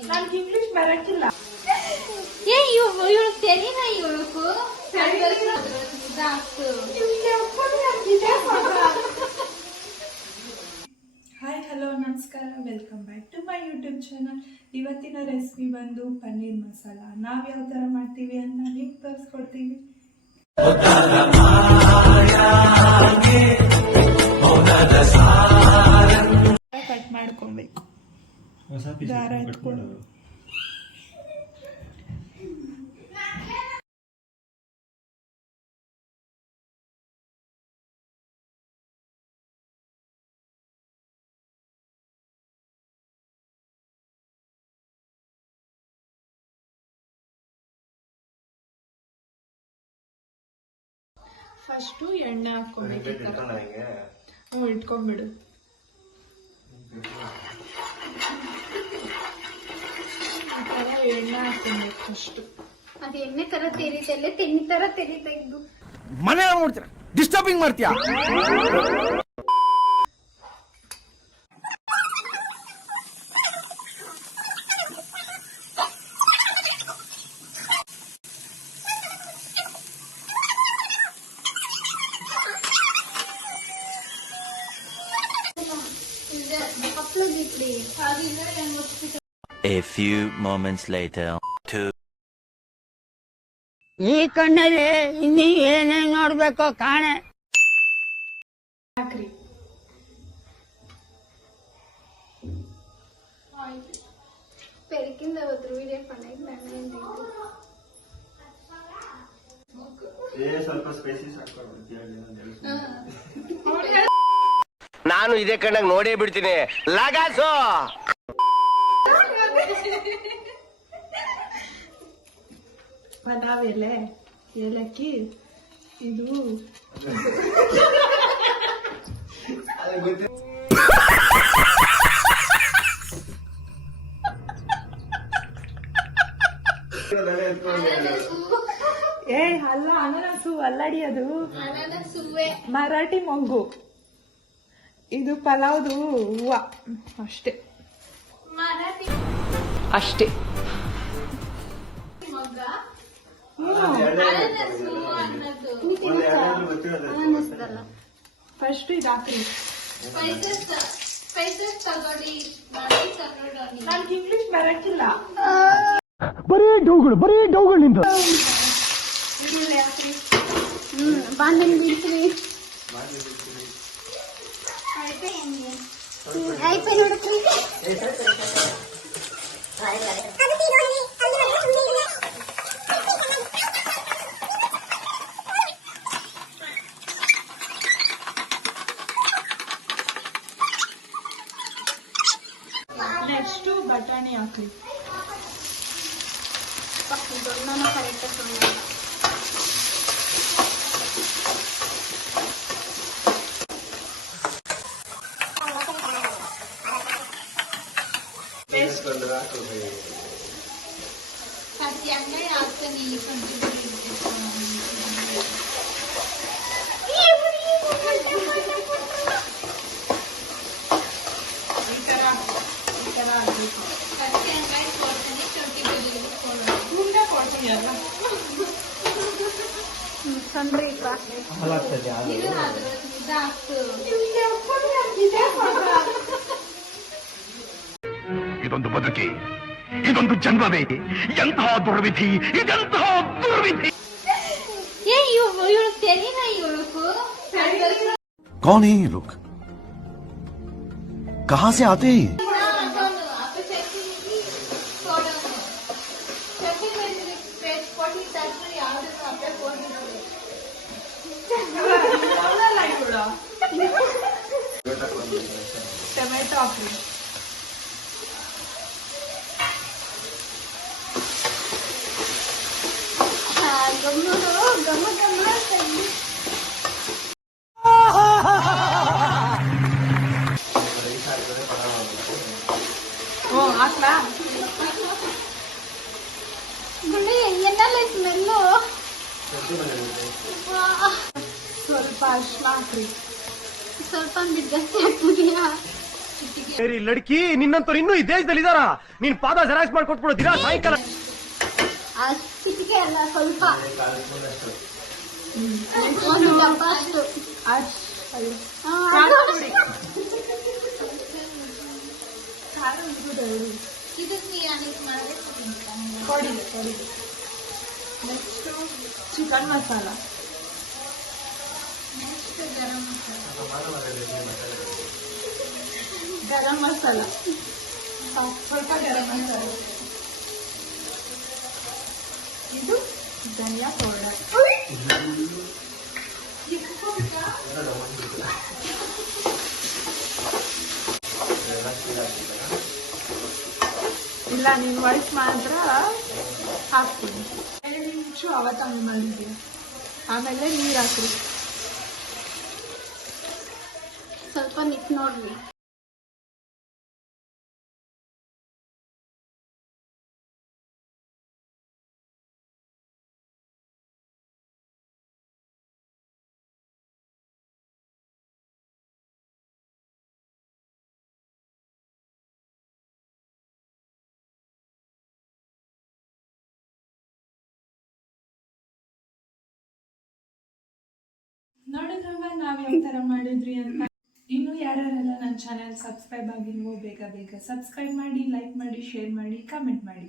ನನಗೆ ಇಂಗ್ಲಿಷ್ ಬರಕ್ಕಿಲ್ಲ. ಇವಳು ತೆಲಿನ ಇವಳು ಹಾಯ್ ಹಲೋ ನಮಸ್ಕಾರ, welcome back to my YouTube channel. ಇವತ್ತಿನ ರೆಸಿಪಿ ಬಂದು ಪನ್ನೀರ್ ಮಸಾಲ. ನಾವ್ ಯಾವ ತರ ಮಾಡ್ತೀವಿ ಅಂತ ನಿಮ್ಗೆ ತೋರಿಸ್ಕೊಡ್ತೀವಿ. ಕಟ್ ಮಾಡ್ಕೊಬೇಕು, ದಾರ ಎತ್ಕೊಂಡು. ಫಸ್ಟು ಎಣ್ಣೆ ಹಾಕ್ಕೊಬೇಕು. ಇಟ್ಕೊಂಡ್ಬಿಡು. ಎಣ್ಣೆ ಹಾಕ್ಕೊಬೇಕು ಫಸ್ಟು. ಅದು ಎಣ್ಣೆ ತರ ತೆರಿತಲ್ಲೇ ತೆಣ್ಣಿ ತರ ತೆರಿತಾ ಇದ್ದು ಮನೆ ನೋಡ್ತೀರ, ಡಿಸ್ಟರ್ಬಿಂಗ್ ಮಾಡ್ತೀಯ. A few moments later. ಈ ಕಣ್ಣಲ್ಲಿ ಇನ್ನೀ ಏನೇನ್ ನೋಡ್ಬೇಕೋ ಕಾಣೆ. ಹಾಕ್ರಿ. పెరికింద వద్దు వీడియో పని ನಾನು ಇದೇ ಕಣ್ಣಾಗ ನೋಡೇ ಬಿಡ್ತೀನಿ. ಲಗಾಸು ಪಲಾವ್ ಎಲೆ, ಏಲಕ್ಕಿ, ಇದು ಅಲ್ಲ ಅನನಸು, ಅಲ್ಲಡಿ ಅದು ಮರಾಠಿ ಮೊಗ್ಗು. ಇದು ಪಲಾವ್ದು ಹೂವ ಅಷ್ಟೇ. ಅಷ್ಟೇ. ಫಸ್ಟ್ ಇದು ಹಾಕ್ರಿ. ನನಗೆ ಇಂಗ್ಲಿಷ್ ಬರಕ್ಕಿಲ್ಲ. ಬರೀ ಡೌಗಳು ನಿಂತ. ಈರುಳ್ಳಿ ಹಾಕ್ರಿ. ಬಾಂಧನ್ ಬಿಡ್ತೀವಿ. ಐಪೈ ನೋಡಕ್ರಿ. ನೆಕ್ಸ್ಟ್ ಬಟಾಣಿ ಹಾಕ್ರಿ. ದೊಡ್ಡ ಕರೆಕ್ಟ್ ಅನ್ನ ಹಾಕ್ತಾನೆ. ಇದೊಂದು ಬದುಕಿ, ಇದೊಂದು ಜನ್ಮವೇ, ಎಂತಹ ದುರ್ವಿಧಿ, ಇದೆಂತಹ ದುರ್ವಿಧಿ. ಇವಳು ತೆಲಿನ ಇವಳು कौन है ये लोग? कहाँ से आते हैं? ಟೊಮೆಟೊ ಹಾಕ್ರಿ. ಗಮ್ಮ ಹಾಕ್ಲಾ? ಎನ್ನಲ್ಲ ಸ್ಮೆಲ್ಲು. ಸ್ವಲ್ಪ ಅರ್ಶಿನ ಹಾಕ್ರಿ. ಸ್ವಲ್ಪ ಜಾಸ್ತಿ ಹಾಕ್ಬಿಟ್ಟಿಯಾ? ಮೇರಿ ಲಡ್ಕಿ ನಿನ್ನಂತವ್ರು ಇನ್ನೂ ಈ ದೇಶದಲ್ಲಿ ಇದಾರ ನೀನ್ ಪಾದ ಜೆರಾಕ್ಸ್ ಮಾಡಿ ಕೊಟ್ಬಿಡು ದಿನ ಸಾಯಂಕಾಲ ಚಿಟಿಕೆ ಅಲ್ಲ ಸ್ವಲ್ಪ ಒಂದು ಡಬ್ಬ ಅಷ್ಟು ಹಾ, ಅದು ಅಷ್ಟೇ. ಇದಕ್ಕೆ ಯಾನಿಗೆ ಮಾಡಿದ್ರೆ ಕೊಡಿ ನೆಕ್ಸ್ಟು ಚಿಕನ್ ಮಸಾಲ, ನೆಕ್ಸ್ಟ್ ಗರಂ ಗರಂ ಮಸಾಲ, ಸ್ವಲ್ಪ ಗರಂ ಮಸಾಲ, ಇದು ಧನಿಯಾ ಪೌಡರ್, ಇಲ್ಲ ನೀನು ವಾಯ್ಸ್ ಮಾತ್ರ ಹಾಕ್ತೀನಿ. 2 ನಿಮಿಷ ಅವತ್ತಂಗೆ ಮಾಡಿದ್ದೀನಿ, ಆಮೇಲೆ ನೀರು ಹಾಕ್ರಿ. ಸ್ವಲ್ಪ ನಿಟ್ ನೋಡ್ರಿ. ನೋಡಿದ್ರಲ್ವ ನಾವು ಯಾವ ಥರ ಮಾಡಿದ್ರಿ ಅಂತ. ಇನ್ನು ಯಾರ್ಯಾರೆಲ್ಲ ನನ್ನ ಚಾನೆಲ್ ಸಬ್ಸ್ಕ್ರೈಬ್ ಆಗಿಲ್ವೋ ಬೇಗ ಸಬ್ಸ್ಕ್ರೈಬ್ ಮಾಡಿ, ಲೈಕ್ ಮಾಡಿ, ಶೇರ್ ಮಾಡಿ, ಕಮೆಂಟ್ ಮಾಡಿ.